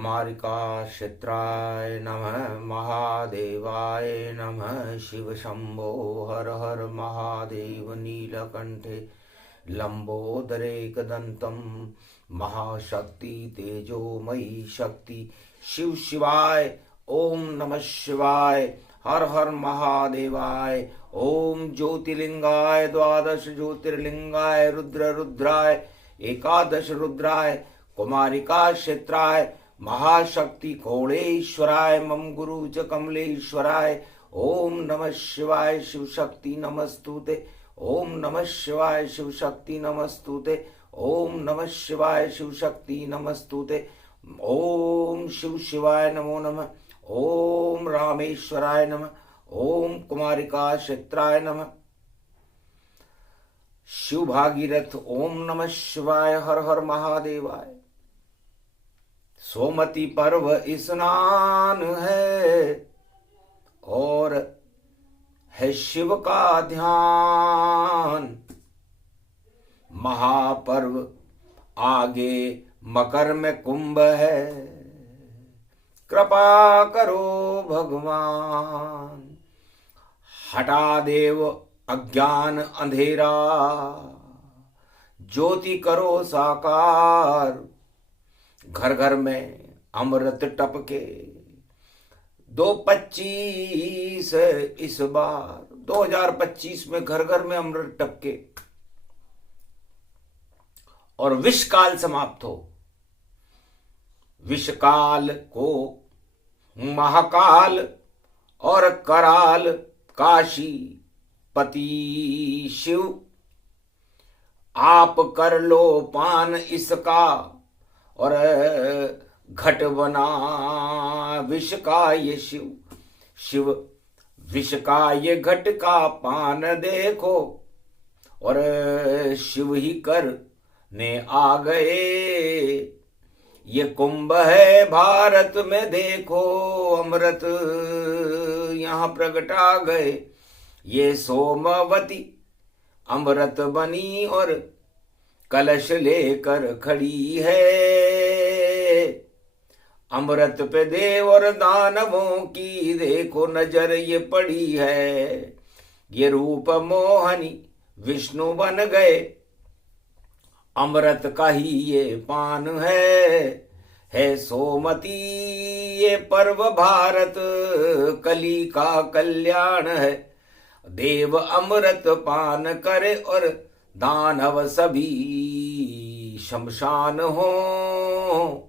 कुमारिकाक्षेत्राय नमः। महादेवाय नमः। शिव शंभो हर हर महादेव। नीलकंठे लंबोदरे कदंतम महाशक्ति तेजोमयी शक्ति। शिव शिवाय ओम नमः शिवाय। हर हर महादेवाय। ओम ज्योतिर्लिंगाय द्वादश ज्योतिर्लिंगाय रुद्र रुद्राय एकादश रुद्राय कुमारिका क्षेत्राय महाशक्ति कोणेश्वराय मम गुरु च कमलेश्वराय। ओम नमः शिवाय। शिव शक्ति नमस्तुते। ओम नमः शिवाय। शिव शक्ति नमस्तुते। ओम नमः शिवाय। शिव शक्ति नमस्तुते। ओम शिव शिवाय नमो नमः। ओम रामेश्वराय नमः। ओम कुमारिका क्षेत्राय नमः। शिव भागीरथ ओम नमः शिवाय। हर हर महादेवाय। सोमती पर्व स्नान है और है शिव का ध्यान। महापर्व आगे मकर में कुंभ है। कृपा करो भगवान। हटा देव अज्ञान अंधेरा। ज्योति करो साकार। घर घर में अमृत टपके। 2/25 इस बार 2025 में घर घर में अमृत टपके और विषकाल समाप्त हो। विषकाल को महाकाल और कराल काशी पति शिव। आप कर लो पान इसका और घट बना विष का ये शिव। शिव विष का ये घट का पान देखो और शिव ही करने आ गए। ये कुंभ है भारत में देखो अमृत यहाँ प्रगटा गए। ये सोमवती अमृत बनी और कलश लेकर खड़ी है। अमृत पे देव और दानवों की देखो नजर ये पड़ी है। ये रूप मोहनी विष्णु बन गए। अमृत का ही ये पान है सोमती ये पर्व भारत कली का कल्याण है। देव अमृत पान करे और दानव सभी शमशान हो।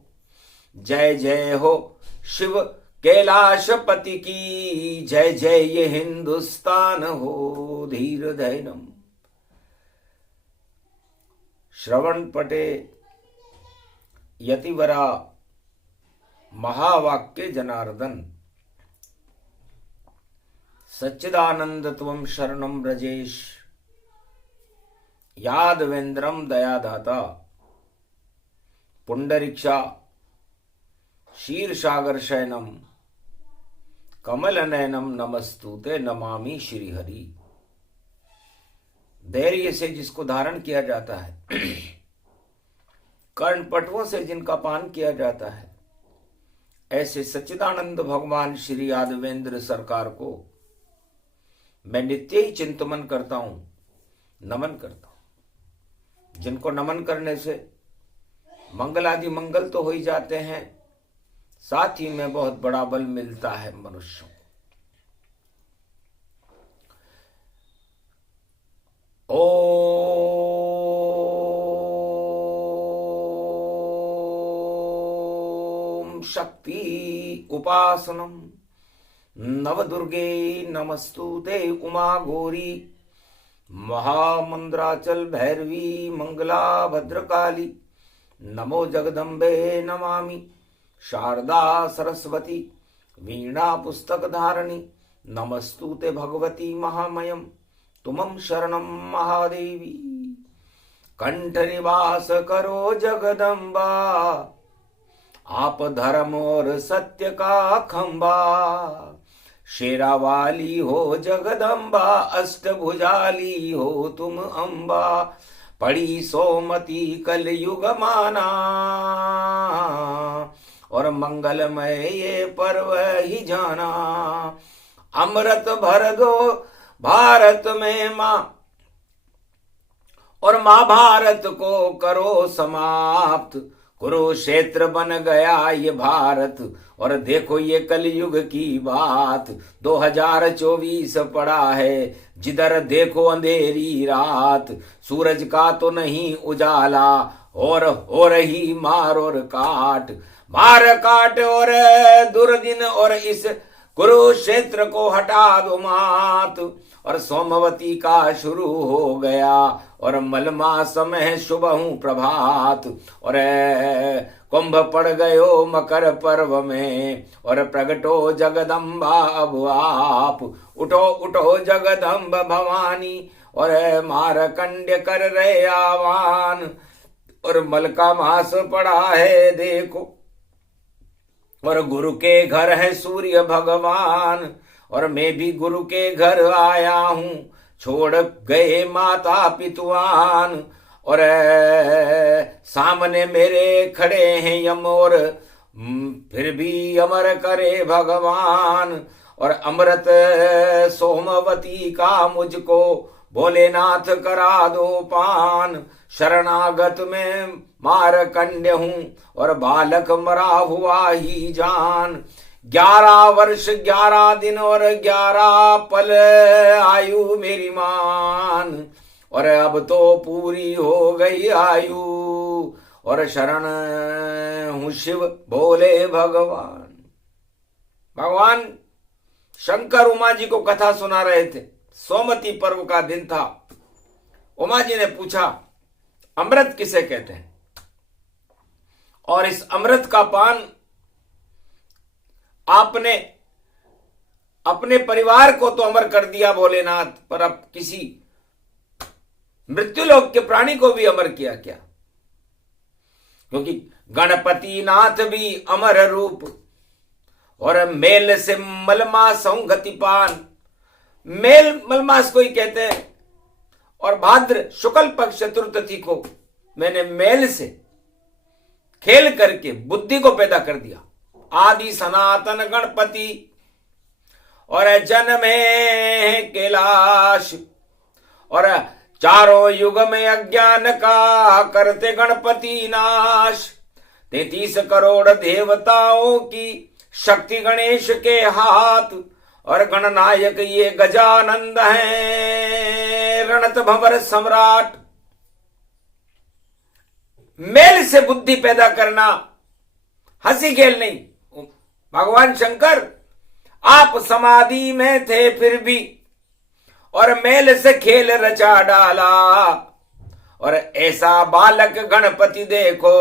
जय जय हो शिव कैलाशपति की जय जय ये हिंदुस्तान हो। धीर धैनम श्रवण पटे यतिवरा महावाक्य जनार्दन। सच्चिदानंद त्वं शरणं ब्रजेश। यादवेन्द्रम दयादाता। पुंडरीक्षा क्षीरसागर शयनम कमल नयनम नमस्तुते नमामि श्रीहरि। धैर्य से जिसको धारण किया जाता है, कर्णपटुओं से जिनका पान किया जाता है, ऐसे सच्चिदानंद भगवान श्री यादवेंद्र सरकार को मैं नित्य ही चिंतन करता हूं, नमन करता हूं। जिनको नमन करने से मंगल आदि मंगल तो हो ही जाते हैं, साथ ही में बहुत बड़ा बल मिलता है मनुष्यों को। ओम शक्ति उपासनम नवदुर्गे नमस्तुते उमा गौरी महामंद्राचल भैरवी मंगला भद्रकाली। नमो जगदम्बे नमामि शारदा सरस्वती वीणा पुस्तक धारणी। नमस्तुते भगवती महामयम तुमं शरणं महादेवी। कंठ निवास करो जगदम्बा आप धर्म और सत्य का खंबा। शेरा वाली हो जगदम्बा अष्टभुजाली हो तुम अम्बा। पड़ी सोमती कल युग माना और मंगलमय ये पर्व ही जाना। अमृत भर दो भारत में माँ, और महाभारत को करो समाप्त। कुरुक्षेत्र बन गया ये भारत, और देखो ये कलयुग की बात। 2024 पड़ा है, जिधर देखो अंधेरी रात। सूरज का तो नहीं उजाला, और हो रही मार और काट। मार काट और दुर्दिन, और इस कुरुक्षेत्र को हटा दो मात। और सोमवती का शुरू हो गया, और मलमास में शुभ हूँ प्रभात। और कुंभ पड़ गयो मकर पर्व में, और प्रगटो जगदम्बा अब आप। उठो उठो जगदम्ब भवानी, और मारकंड्य कर रहे आह्वान। और मल का मास पड़ा है देखो, और गुरु के घर है सूर्य भगवान। और मैं भी गुरु के घर आया हूँ, छोड़ गए माता पितुआन। और सामने मेरे खड़े हैं यम, और फिर भी अमर करे भगवान। और अमृत सोमवती का मुझको भोलेनाथ करा दो पान। शरणागत में मारकंड्य हूँ, और बालक मरा हुआ ही जान। 11 वर्ष 11 दिन और 11 पल आयु मेरी मान। और अब तो पूरी हो गई आयु, और शरण हूँ शिव भोले भगवान। भगवान शंकर उमा जी को कथा सुना रहे थे। सोमवती पर्व का दिन था। उमा जी ने पूछा, अमृत किसे कहते हैं? और इस अमृत का पान आपने अपने परिवार को तो अमर कर दिया भोलेनाथ, पर अब किसी मृत्युलोक के प्राणी को भी अमर किया क्या? क्योंकि गणपति नाथ भी अमर रूप, और मेल से मलमासों गतिपान। मेल मलमास को ही कहते हैं। और भाद्र शुक्ल पक्ष चतुर्थी को मैंने मेल से खेल करके बुद्धि को पैदा कर दिया। आदि सनातन गणपति, और जन्मे कैलाश। और चारों युग में अज्ञान का करते गणपति नाश। 33 करोड़ देवताओं की शक्ति गणेश के हाथ, और गणनायक ये गजानंद हैं रणत भंवर सम्राट। मेल से बुद्धि पैदा करना हंसी खेल नहीं। भगवान शंकर आप समाधि में थे फिर भी, और मेल से खेल रचा डाला। और ऐसा बालक गणपति देखो,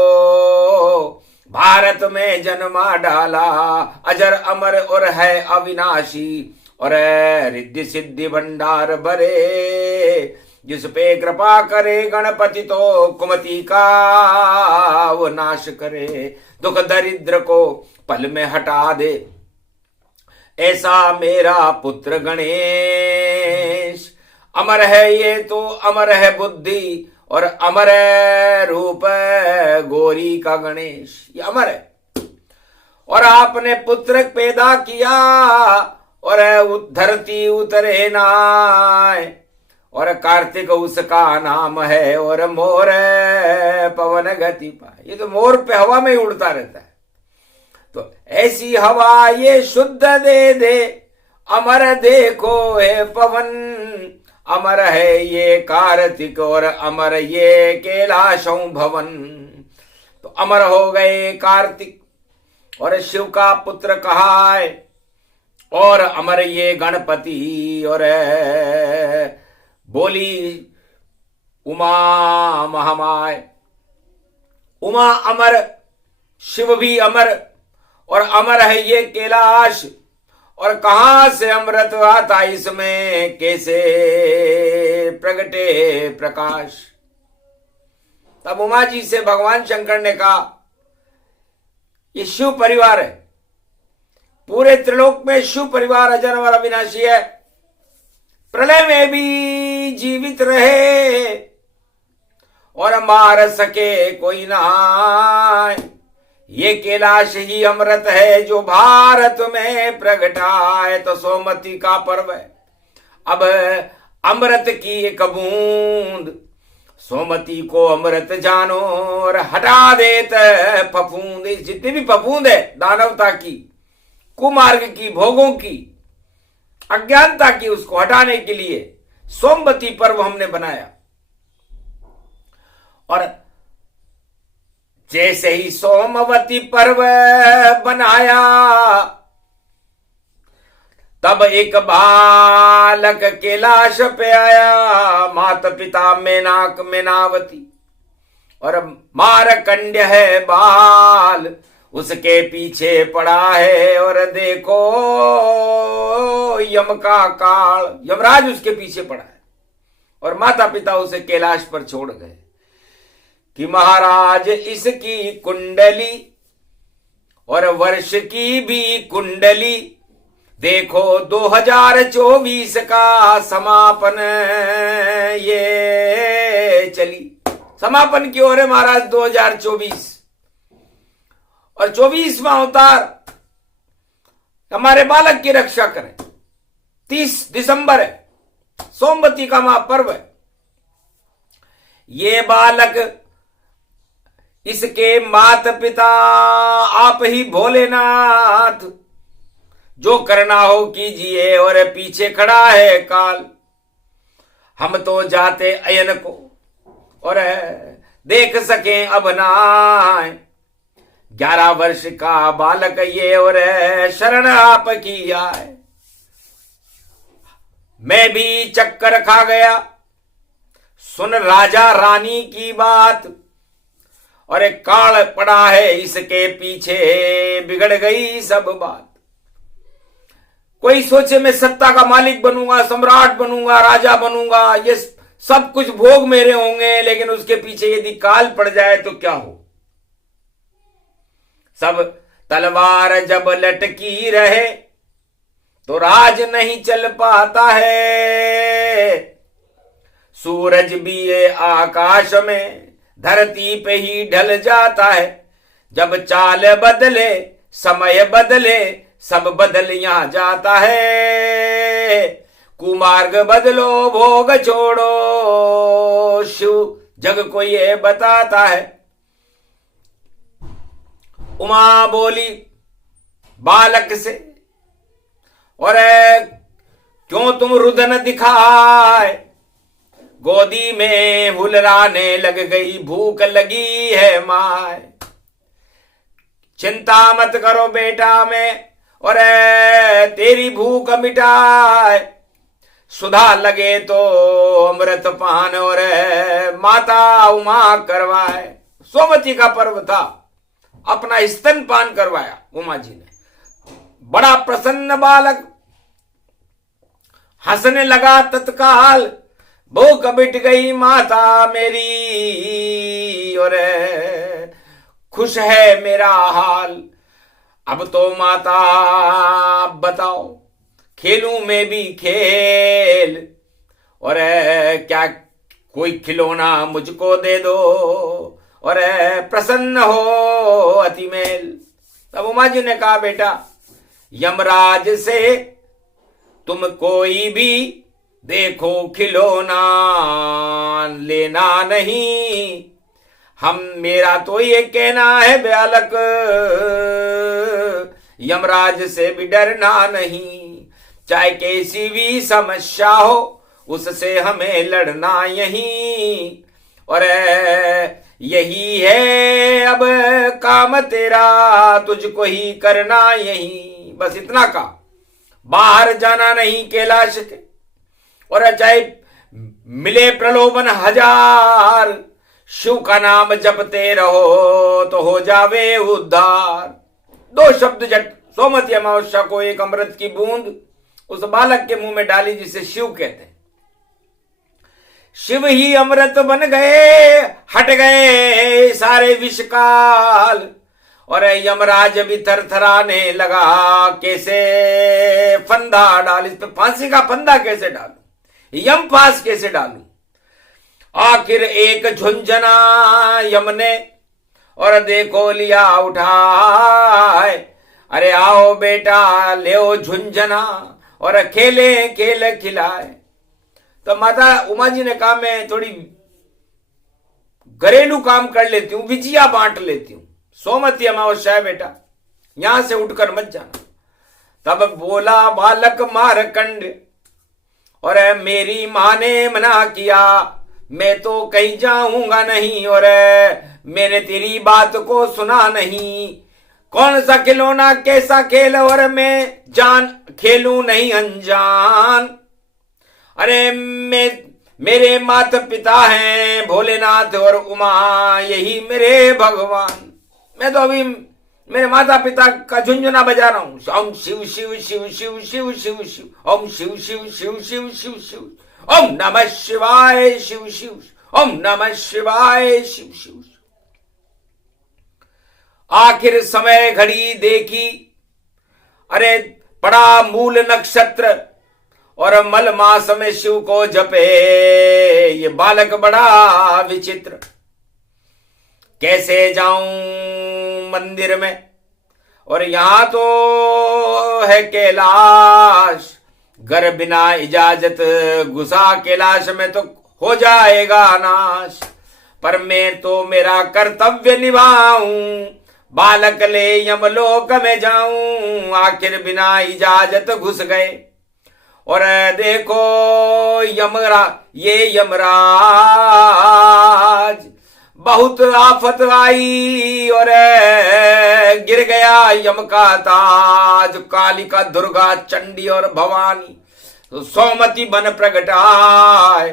भारत में जन्मा डाला। अजर अमर और है अविनाशी, और रिद्धि सिद्धि भंडार भरे। जिस पे कृपा करे गणपति तो कुमति का वो नाश करे। दुख दरिद्र को पल में हटा दे, ऐसा मेरा पुत्र गणेश। अमर है ये तो अमर है बुद्धि, और अमर रूप गौरी का गणेश। ये अमर है। और आपने पुत्र पैदा किया, और धरती उतरे नाय। और कार्तिक उसका नाम है, और मोर पवन गति पाए। ये तो मोर पे हवा में ही उड़ता रहता है। तो ऐसी हवा ये शुद्ध दे दे, अमर देखो है पवन। अमर है ये कार्तिक, और अमर ये कैलाशों भवन। तो अमर हो गए कार्तिक, और शिव का पुत्र कहा है। और अमर ये गणपति, और बोली उमा महामाय। उमा अमर, शिव भी अमर, और अमर है ये कैलाश। और कहां से अमृत आता इसमें, कैसे प्रगटे प्रकाश। तब उमा जी से भगवान शंकर ने कहा, ये शिव परिवार है। पूरे त्रिलोक में शिव परिवार अजर और अविनाशी है। प्रलय में भी जीवित रहे, और मार सके कोई ना। ये कैलाश ही अमृत है जो भारत में प्रगटाए। तो सोमवती का पर्व है। अब अमृत की एक बूंद, सोमवती को अमृत जानो और हटा देत फफूंद। जितनी भी फफूंद है दानवता की, कुमार्ग की, भोगों की, अज्ञानता की, उसको हटाने के लिए सोमवती पर्व हमने बनाया। और जैसे ही सोमवती पर्व बनाया, तब एक बालक कैलाश पे आया। माता पिता मेनाक मेनावती और मारकंड्य है बाल, उसके पीछे पड़ा है। और देखो यम का काल, यमराज उसके पीछे पड़ा है। और माता पिता उसे कैलाश पर छोड़ गए कि महाराज इसकी कुंडली और वर्ष की भी कुंडली देखो, 2024 का समापन ये चली। समापन की ओर है महाराज 2024। और 24वां अवतार हमारे बालक की रक्षा करें। 30 दिसंबर है, सोमवती का महापर्व है। ये बालक, इसके माता पिता आप ही भोलेनाथ, जो करना हो कीजिए। और पीछे खड़ा है काल, हम तो जाते अयन को और देख सकें अब नाय। 11 वर्ष का बालक ये और शरण आप की आए। मैं भी चक्कर खा गया सुन राजा रानी की बात, और एक काल पड़ा है इसके पीछे, बिगड़ गई सब बात। कोई सोचे मैं सत्ता का मालिक बनूंगा, सम्राट बनूंगा, राजा बनूंगा, ये सब कुछ भोग मेरे होंगे, लेकिन उसके पीछे यदि काल पड़ जाए तो क्या हो। सब तलवार जब लटकी रहे तो राज नहीं चल पाता है। सूरज भी ये आकाश में धरती पे ही ढल जाता है। जब चाल बदले, समय बदले, सब बदल यहां जाता है। कुमार्ग बदलो, भोग छोड़ो, शिव जग को ये बताता है। उमा बोली बालक से, और क्यों तुम रुदन दिखाए, गोदी में हुलराने लग गई, भूख लगी है माए। चिंता मत करो बेटा, मैं और तेरी भूख मिटाए। सुधा लगे तो अमृत पान और माता उमा करवाए। सोमवती का पर्व था, अपना स्तन पान करवाया उमा जी ने। बड़ा प्रसन्न बालक हंसने लगा तत्काल, भूख मिट गई माता मेरी और खुश है मेरा हाल। अब तो माता बताओ, खेलूं मैं भी खेल, और क्या कोई खिलौना मुझको दे दो, और प्रसन्न हो अतिमेल। तब उमा जी ने कहा बेटा, यमराज से तुम कोई भी देखो खिलौना लेना नहीं। मेरा तो ये कहना है बालक, यमराज से भी डरना नहीं। चाहे कैसी भी समस्या हो, उससे हमें लड़ना यही। और यही है अब काम तेरा, तुझको ही करना यही। बस इतना का, बाहर जाना नहीं कैलाश के। और चाहे मिले प्रलोभन हजार, शिव का नाम जपते रहो तो हो जावे उद्धार। 2 शब्द जट सोमवती अमावस्या को एक अमृत की बूंद उस बालक के मुंह में डाली, जिसे शिव कहते हैं। शिव ही अमृत बन गए, हट गए सारे विषकाल। और यमराज भी थरथराने लगा, कैसे फंदा डाल, इस पे फांसी का फंदा कैसे डालूं, यम फांस कैसे डालूं। आखिर एक झुंझना यम ने और देखो लिया उठाए, अरे आओ बेटा ले झुंझुना और खेले खेल खिलाए। तो माता उमा जी ने कहा मैं थोड़ी घरेलू काम कर लेती हूं, विजिया बांट लेती हूं, सोमवती अमावस्या है बेटा, यहां से उठकर मत जाना। तब बोला बालक मारकंड, और मेरी मां ने मना किया, मैं तो कहीं जाऊंगा नहीं, और मैंने तेरी बात को सुना नहीं। कौन सा खिलौना कैसा खेल, और मैं जान खेलूं नहीं अनजान। अरे मेरे माता पिता हैं भोलेनाथ और उमा, यही मेरे भगवान। मैं तो अभी मेरे माता पिता का झुंझुना बजा रहा हूं। ओम शिव शिव शिव शिव शिव शिव शिव, ओम शिव शिव शिव शिव शिव शिव, ओम नमः शिवाय शिव शिव, ओम नमः शिवाय शिव शिव। आखिर समय घड़ी देखी, अरे पड़ा मूल नक्षत्र, और मल मास में शिव को जपे। ये बालक बड़ा विचित्र, कैसे जाऊं मंदिर में, और यहां तो है कैलाश, घर बिना इजाजत घुसा कैलाश में तो हो जाएगा नाश। पर मैं तो मेरा कर्तव्य निभाऊं, बालक ले यमलोक में जाऊं। आखिर बिना इजाजत घुस गए, और देखो ये यमराज, बहुत आफत आई, और गिर गया यम का ताज। कालिका दुर्गा चंडी और भवानी तो सोमवती बन प्रगटाए,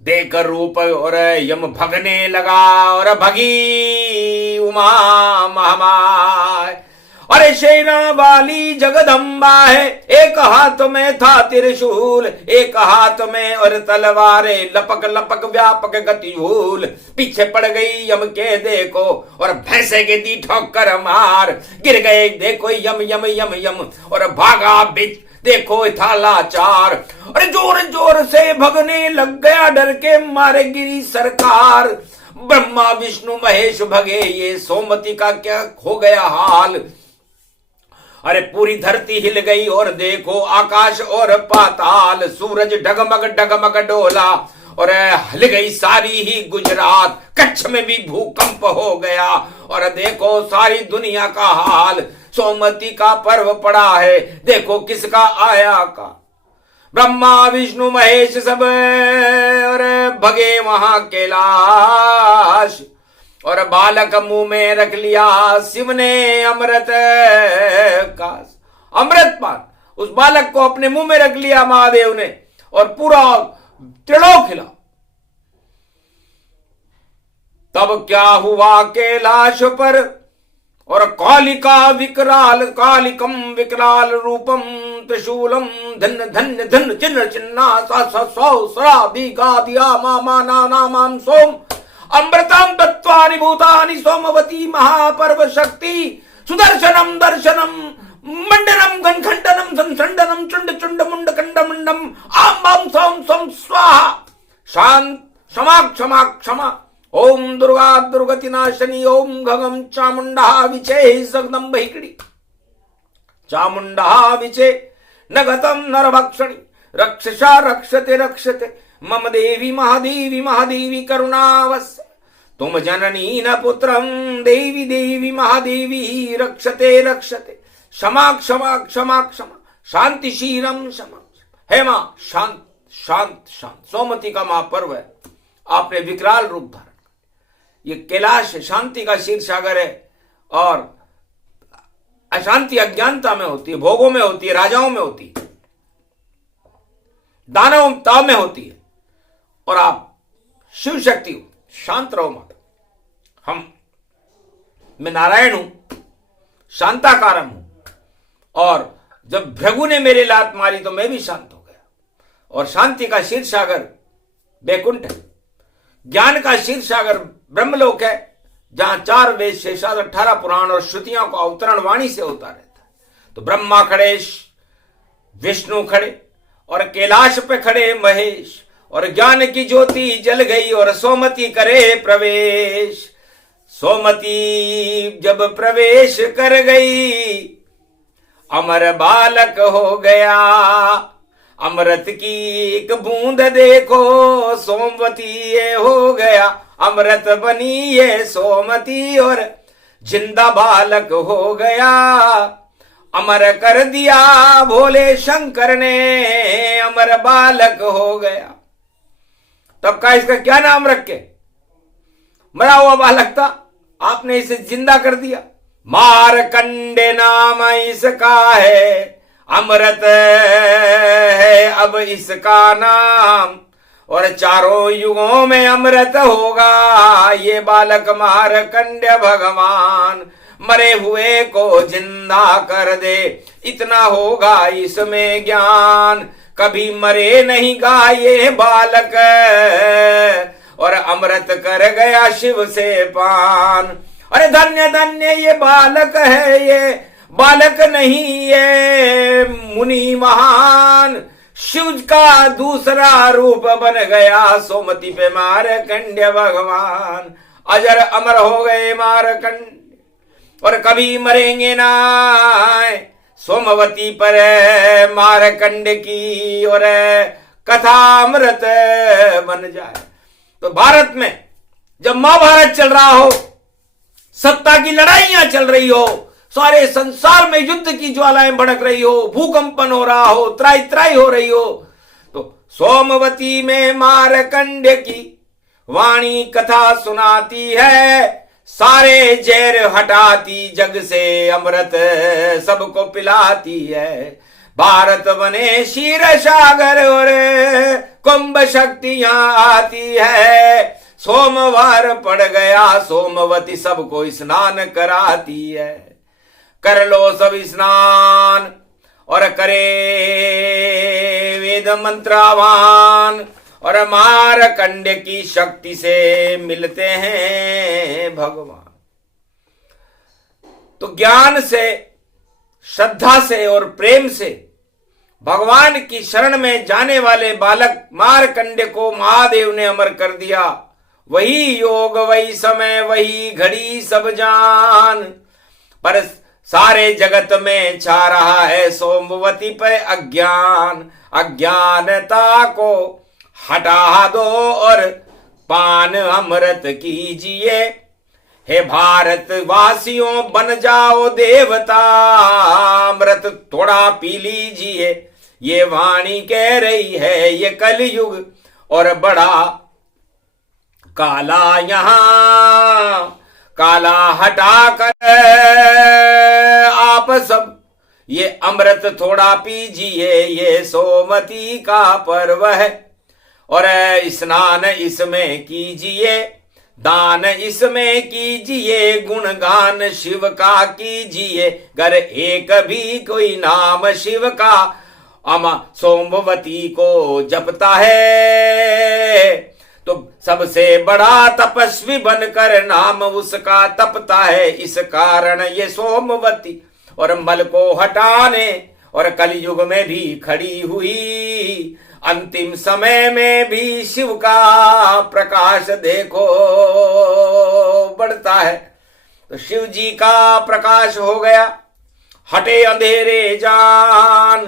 देकर रूप और यम भगने लगा, और भगी उमा महामाय। अरे शेरा वाली जगदम्बा है, एक हाथ में था त्रिशूल, एक हाथ में और तलवारे, लपक लपक व्यापक गति भूल। पीछे पड़ गई यम के देखो, और भैंसे के दी ठोकर मार। गिर गए देखो यम यम यम यम, और भागा बिच देखो था लाचार। अरे जोर जोर से भगने लग गया, डर के मारे गिरी सरकार। ब्रह्मा विष्णु महेश भगे, ये सोमवती का क्या हो गया हाल। अरे पूरी धरती हिल गई, और देखो आकाश और पाताल। सूरज डगमग डगमग डोला, और हिल गई सारी ही गुजरात। कच्छ में भी भूकंप हो गया, और देखो सारी दुनिया का हाल। सोमवती का पर्व पड़ा है, देखो किसका आया का। ब्रह्मा विष्णु महेश सब और भगे वहां कैलाश, और बालक मुंह में रख लिया शिव ने अमृत का। अमृत पान उस बालक को अपने मुंह में रख लिया महादेव ने, और पूरा त्रिलोक खिला। तब क्या हुआ कैलाश पर, और कालिका विकराल, कालिकम विकराल रूपम त्रिशूलम धन धन धन चिन्ह चिन्ना सौ सरा दीगा दिया मामा नाम सोम अमृतम तत्वानि भूतानि सोमवती महापर्व शक्ति। सुदर्शनम दर्शनम मंडनम घनखंडनम संसंडनम चुंड चुंड मुंड खंड मुंडम आम बम सोम सोम स्वाहा। शांत क्षमा क्षमा क्षमा। ओम दुर्गा दुर्गति नाशनी, ओम गगम चामुंडा विचे सगदम बहिकड़ी। चामुंडा विचे नगतम नरभक्षणी, रक्षसा रक्षते रक्षते मम देवी महादेवी महादेवी करुणावस्य। तुम जननी न पुत्रम देवी देवी महादेवी रक्षते रक्षते। क्षमा क्षमा क्षमा क्षमा। शांति शीरम क्षमा। हे मां शांत शांत शांत। सोमवती का महापर्व है, आपने विकराल रूप धारण। ये कैलाश शांति का क्षीर सागर है, और अशांति अज्ञानता में होती है, भोगों में होती है, राजाओं में होती है, दानव ताव में होती है। और आप शिव शक्ति हो, शांत रहो माता। मैं नारायण हूं, शांताकारम हूं, और जब भृगु ने मेरे लात मारी तो मैं भी शांत हो गया। और शांति का क्षीर सागर बैकुंठ है, ज्ञान का क्षीर सागर ब्रह्मलोक है, जहां 4 वेद शेषाद 18 पुराण और श्रुतियों का अवतरण वाणी से होता रहता है। तो ब्रह्मा खड़े, विष्णु खड़े, और कैलाश पे खड़े महेश, और ज्ञान की ज्योति जल गई, और सोमवती करे प्रवेश। सोमती जब प्रवेश कर गई, अमर बालक हो गया। अमृत की एक बूंद देखो, सोमवती ये हो गया। अमृत बनी ये सोमती और जिंदा बालक हो गया। अमर कर दिया भोले शंकर ने, अमर बालक हो गया। तब का इसका क्या नाम रखे? मरा हुआ बालक था, आपने इसे जिंदा कर दिया। मारकंडे नाम इसका है, अमृत है अब इसका नाम। और चारों युगों में अमृत होगा ये बालक मारकंडे भगवान। मरे हुए को जिंदा कर दे, इतना होगा इसमें ज्ञान। कभी मरे नहीं गा ये बालक, और अमृत कर गया शिव से पान। अरे धन्य धन्य ये बालक है, ये बालक नहीं ये मुनि महान। शिव का दूसरा रूप बन गया सोमती पे मारकंड्य भगवान। अजर अमर हो गए मारकंड, और कभी मरेंगे ना। सोमवती पर मारकंड की और कथा अमृत बन जाए। तो भारत में जब महाभारत चल रहा हो, सत्ता की लड़ाइयां चल रही हो, सारे संसार में युद्ध की ज्वालाएं भड़क रही हो, भूकंपन हो रहा हो, त्राई त्राई हो रही हो, तो सोमवती में मारकंड की वाणी कथा सुनाती है। सारे जहर हटाती, जग से अमृत सबको पिलाती है। भारत बने क्षीर सागर और कुंभ शक्तियां आती है। सोमवार पड़ गया सोमवती सबको स्नान कराती है। कर लो सब स्नान और करे वेद मंत्रावान, और मारकंड की शक्ति से मिलते हैं भगवान। तो ज्ञान से, श्रद्धा से और प्रेम से भगवान की शरण में जाने वाले बालक मारकंड को महादेव ने अमर कर दिया। वही योग वही समय वही घड़ी सब जान, पर सारे जगत में छा रहा है सोमवती पर अज्ञान। अज्ञानता को हटा दो और पान अमृत कीजिए। हे भारत वासियों बन जाओ देवता, अमृत थोड़ा पी लीजिए। ये वाणी कह रही है ये कलयुग और बड़ा काला, यहां काला हटा कर आप सब ये अमृत थोड़ा पीजिए। ये सोमवती का पर्व है और स्नान इसमें कीजिए, दान इसमें कीजिए, गुणगान शिव का कीजिए। गर एक भी कोई नाम शिव का अमा सोमवती को जपता है, तो सबसे बड़ा तपस्वी बनकर नाम उसका तपता है। इस कारण ये सोमवती और मल को हटाने और कलयुग में भी खड़ी हुई। अंतिम समय में भी शिव का प्रकाश देखो बढ़ता है। तो शिव जी का प्रकाश हो गया, हटे अंधेरे जान।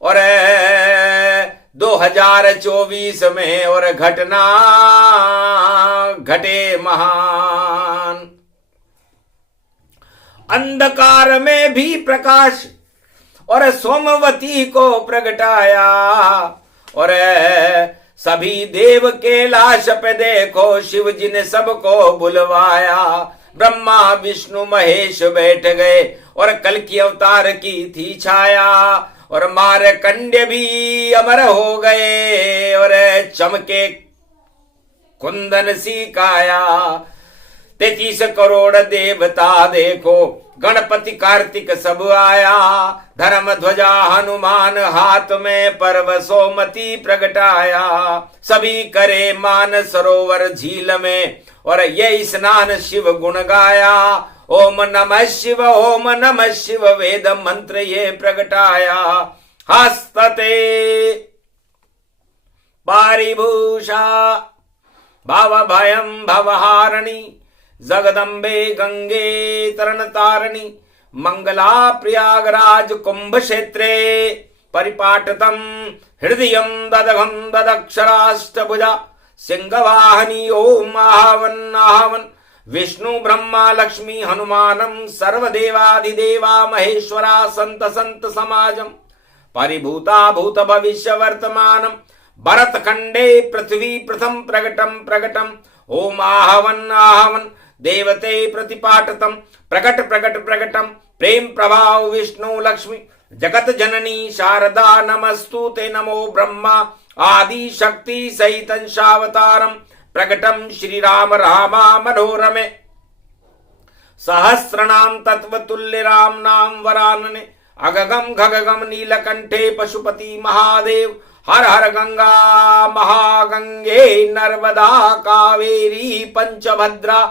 और 2024 में और घटना घटे महान। अंधकार में भी प्रकाश और सोमवती को प्रगटाया। और सभी देव के लाश पे देखो शिव जी ने सबको बुलवाया। ब्रह्मा विष्णु महेश बैठ गए और कल की अवतार की थी छाया। और मारकंड्य भी अमर हो गए और चमके कुंदन सी काया। 33 करोड़ देवता देखो, गणपति कार्तिक सब आया। धर्म ध्वजा हनुमान हाथ में पर्व सोमती प्रगटाया। सभी करे मान सरोवर झील में और ये स्नान शिव गुण गाया। ओम नमः शिव वेद मंत्र ये प्रगटाया। हस्तते पारिभूषा भव भयं भवहारिणी जगदम्बे गंगे तरण तारिणी मंगला प्रयागराज कुंभ क्षेत्रे परिपाटतम हृदयं ददघं ददक्षराष्टभुजा सिंहवाहनी ओम आहवन आहवन विष्णु ब्रह्मा लक्ष्मी हनुमानं सर्वदेवाधिदेवा महेश्वरा संत संत समाजम परिभूता भूत भविष्य वर्तमानम भरत खंडे पृथ्वी प्रथम प्रगटम प्रगटम ओम आहवन आहवन देवते प्रतिपाटतम प्रगट प्रगट प्रगटम प्रेम प्रभाव विष्णु लक्ष्मी जगत जननी शारदा नमस्तु ते नमो ब्रह्मा आदि शक्ति सहित शावतारम प्रगटम श्री राम रामा मनोरमे सहस्रनाम तत्वतुल्य राम नाम वरानने अगगम घगगम नीलकंठे पशुपति महादेव हर हर गंगा महागंगे नर्मदा कावेरी पंचभद्रा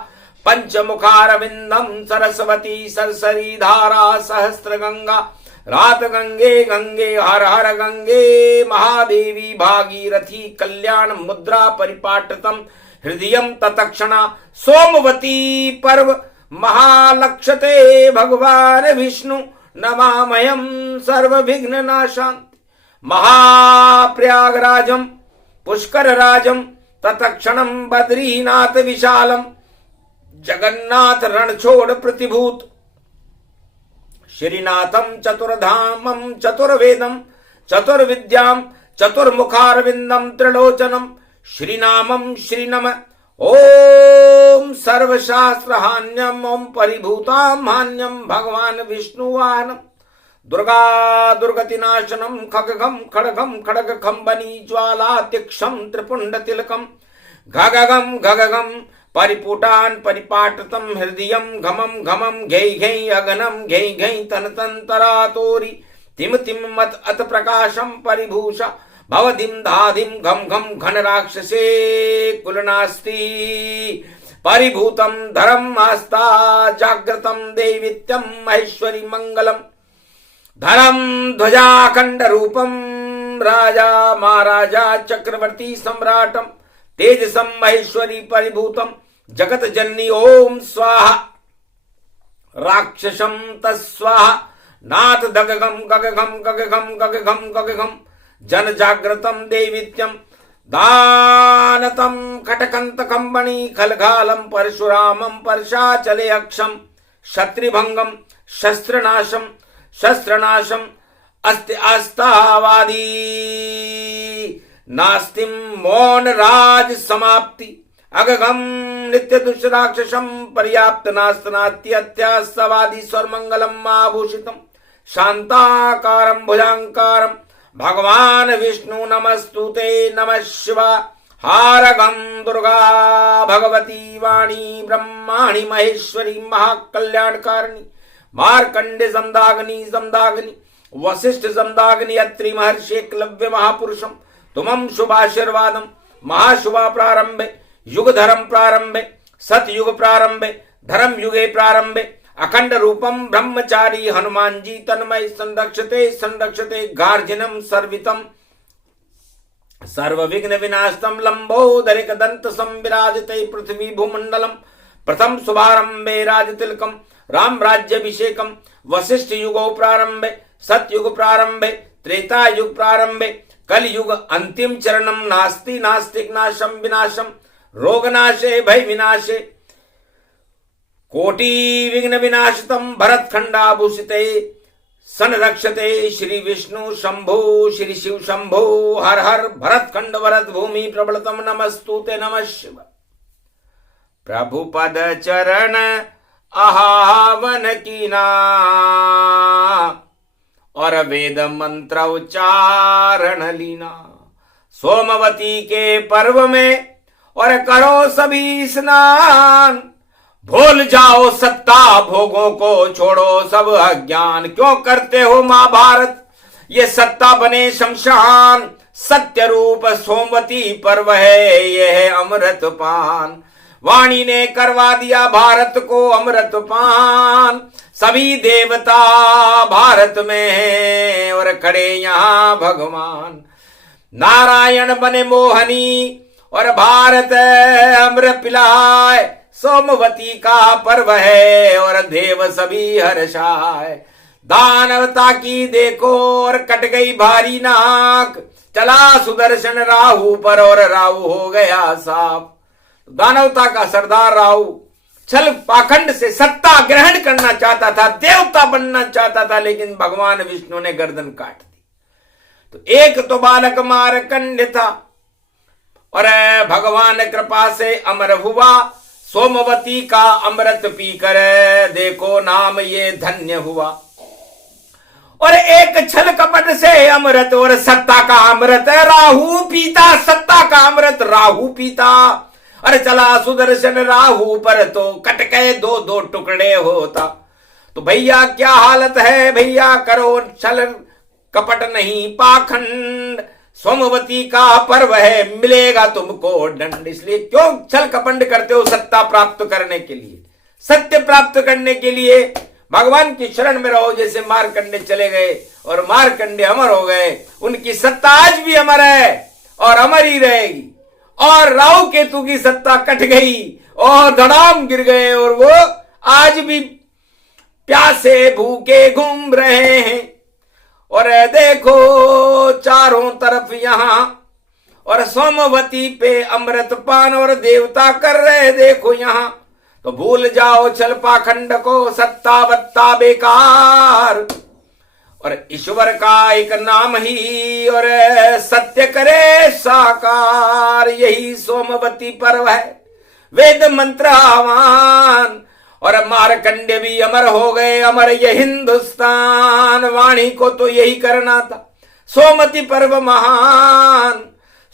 पंचमुखारविंदम सरस्वती सरसरी धारा सहस्त्र गंगा रात गंगे गंगे हर हर गंगे महादेवी भागीरथी कल्याण मुद्रा परिपाटतम हृदयं ततक्षणा सोमवती पर्व महालक्षते भगवान विष्णु नमामयं सर्वविघ्न नाशांति महाप्रयागराजं पुष्करराजं ततक्षणं बद्रीनाथ विशालम जगन्नाथ रणछोड़ प्रतिभूत श्रीनाथम चतुर्धामम चतुर्वेदम चतुर्विद्याम चतुर्मुखारविंदम त्रिलोचनम श्रीनामम श्रीनम ओम सर्वशास्त्रहान्यम ओम परिभूताम हान्यम भगवान विष्णुवाहनम दुर्गा दुर्गतिनाशनम खगगम खड़गम खड़ग खंबनी ज्वालातिक्षम त्रिपुंड तिलकम घगगम घगगम परिपुटान परिपाटतम हृदयं घमम घमम घै घै अगनम घै घै तन तन तरातोरी तिम तिम मत अत प्रकाशम परिभूषा भवधिम धाधिम घम घम घन राक्षसे कुलनास्ति परिभूतम धरम आस्ता जागृतम देवित्यम महेश्वरी मंगलम धरम ध्वजाखंड रूपम राजा महाराजा चक्रवर्ती सम्राटम तेजसम महेश्वरी परिभूतम जगत जननी ओम स्वाहा राक्षसम तस्वाहा नाथ दगगम गगगम गगगम गगगम गगगम जन जागृतम देवित्यम दानतम खटकंत कंबणी खलगालम परशुरामम परशाचले अक्षम क्षत्रिभंगम शस्त्रनाशम शस्त्रनाशम अस्ति आस्तावादी नास्तिम मौन राज समाप्ति अगगम नित्य दुष्राक्षसम पर्याप्त नास्तनात्यत्यासवादी स्वर्मंगलम आभूषितम शांताकारम भुजांकारम भगवान विष्णु नमस्तुते नमः शिवा हारगम दुर्गा भगवती वाणी ब्रह्माणी महेश्वरी महाकल्याणकारिणी मार्कंडे जमदाग्नि जमदाग्नि वशिष्ठ जमदाग्नि अत्रि महर्षि एकलव्य महापुरुषम तुमं शुभाशीर्वादम महाशुभा प्रारंभे युग धर्म प्रारंभे सतयुग प्रारंभे धर्म युगे प्रारंभे अखंड रूपम ब्रह्मचारी हनुमान जी तन्मय संरक्षते संरक्षते गार्जिनम सर्वितम सर्व विघ्न विनाशतम लंबोदरिक दंत संविराजते पृथ्वी भूमंडलम प्रथम शुभारंभे राजतिलकम राम राज्याभिषेकम वशिष्ठ युगो प्रारंभे सतयुग प्रारंभे त्रेता युग प्रारंभे कल युग अंतिम चरणम नास्ति नास्तिक नाशम विनाशम रोग नाशे भय विनाशे कोटि विघ्न विनाशतम भरत खंडाभूषिते संरक्षते श्री विष्णु शंभो श्री शिव शंभो हर हर भरत खंड भरत भूमि प्रबलतम नमस्तुते नमः शिव प्रभु पद चरण आहावन कीना और वेद मंत्र उच्चारण लीना सोमवती के पर्व में और करो सभी स्नान भूल जाओ सत्ता भोगों को छोड़ो सब अज्ञान क्यों करते हो महाभारत ये सत्ता बने शमशान सत्य रूप सोमवती पर्व है यह अमृत पान वाणी ने करवा दिया भारत को अमृत पान सभी देवता भारत में हैं और खड़े यहाँ भगवान नारायण बने मोहनी और भारत अमृत पिलाए सोमवती का पर्व है और देव सभी हर्षाए। दानवता की देखो और कट गई भारी नाक, चला सुदर्शन राहु पर और राहु हो गया साफ। दानवता का सरदार राहु छल पाखंड से सत्ता ग्रहण करना चाहता था, देवता बनना चाहता था, लेकिन भगवान विष्णु ने गर्दन काट दी। तो एक तो बालक मारकंड था और भगवान कृपा से अमर हुआ, सोमवती का अमृत पीकर देखो नाम ये धन्य हुआ। और एक छल कपट से अमृत और सत्ता का अमृत राहु पीता, सत्ता का अमृत राहु पीता। अरे चला सुदर्शन राहु पर तो कट गए दो दो टुकड़े होता। तो भैया क्या हालत है, भैया करो छल कपट नहीं पाखंड, सोमवती का पर्व है मिलेगा तुमको दंड। इसलिए क्यों छल कपट करते हो? सत्ता प्राप्त करने के लिए, सत्य प्राप्त करने के लिए भगवान की शरण में रहो। जैसे मारकंडे चले गए और मारकंडे अमर हो गए, उनकी सत्ता आज भी अमर है और अमर ही रहेगी। और राहु केतु की सत्ता कट गई और धड़ाम गिर गए और वो आज भी प्यासे भूखे घूम रहे हैं। और देखो चारों तरफ यहां और सोमवती पे अमृत पान और देवता कर रहे, देखो यहां। तो भूल जाओ छल पाखंड को, सत्ता वत्ता बेकार, और ईश्वर का एक नाम ही और सत्य करे साकार। यही सोमवती पर्व है, वेद मंत्र आह्वान। और मारकंडे भी अमर हो गए, अमर ये हिंदुस्तान। वाणी को तो यही करना था, सोमवती पर्व महान।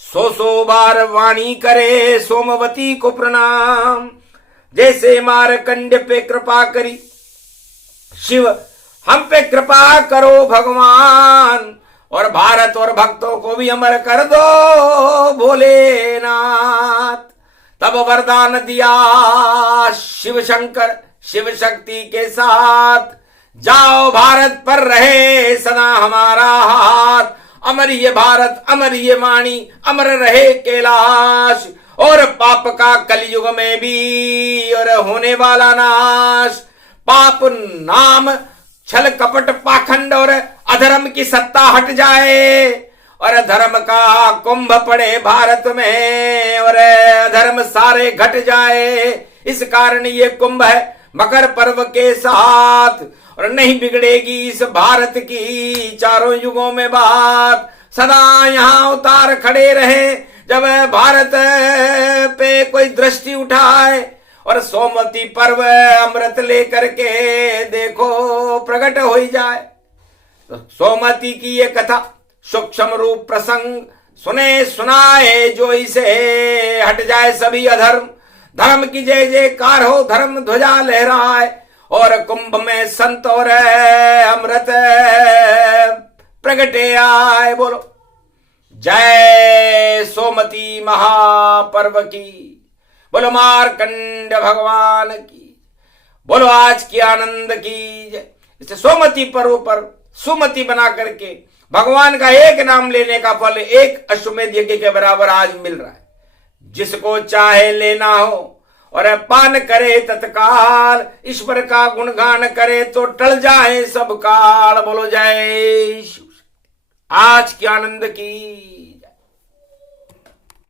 सौ बार वाणी करे सोमवती को प्रणाम। जैसे मारकंडे पे कृपा करी शिव, हम पे कृपा करो भगवान। और भारत और भक्तों को भी अमर कर दो भोलेनाथ। तब वरदान दिया शिव शंकर शिव शक्ति के साथ, जाओ भारत पर रहे सदा हमारा हाथ। अमर ये भारत, अमर ये वाणी, अमर रहे कैलाश। और पाप का कलयुग में भी और होने वाला नाश। पाप नाम छल कपट पाखंड और अधर्म की सत्ता हट जाए और धर्म का कुंभ पड़े भारत में और अधर्म सारे घट जाए। इस कारण ये कुंभ है मकर पर्व के साथ। और नहीं बिगड़ेगी इस भारत की चारों युगों में बात। सदा यहाँ उतार खड़े रहे जब भारत पे कोई दृष्टि उठाए। और सोमवती पर्व अमृत लेकर के देखो प्रकट हो ही जाए। तो सोमवती की ये कथा सूक्ष्म रूप प्रसंग सुने सुनाए जो इसे, हट जाए सभी अधर्म। धर्म की जय जयकार हो, धर्म ध्वजा लहराए। और कुंभ में संत और अमृत प्रगटे आए। बोलो जय सोमवती महापर्व की, बोलो मारकंड भगवान की, बोलो आज की आनंद की जय। इसे सोमवती पर्व पर सुमति बना करके भगवान का एक नाम लेने का फल एक अश्वमेध यज्ञ के बराबर आज मिल रहा है। जिसको चाहे लेना हो और पान करे तत्काल, ईश्वर का गुणगान करे तो टल जाए सब काल। बोलो जय शिव। आज की आनंद की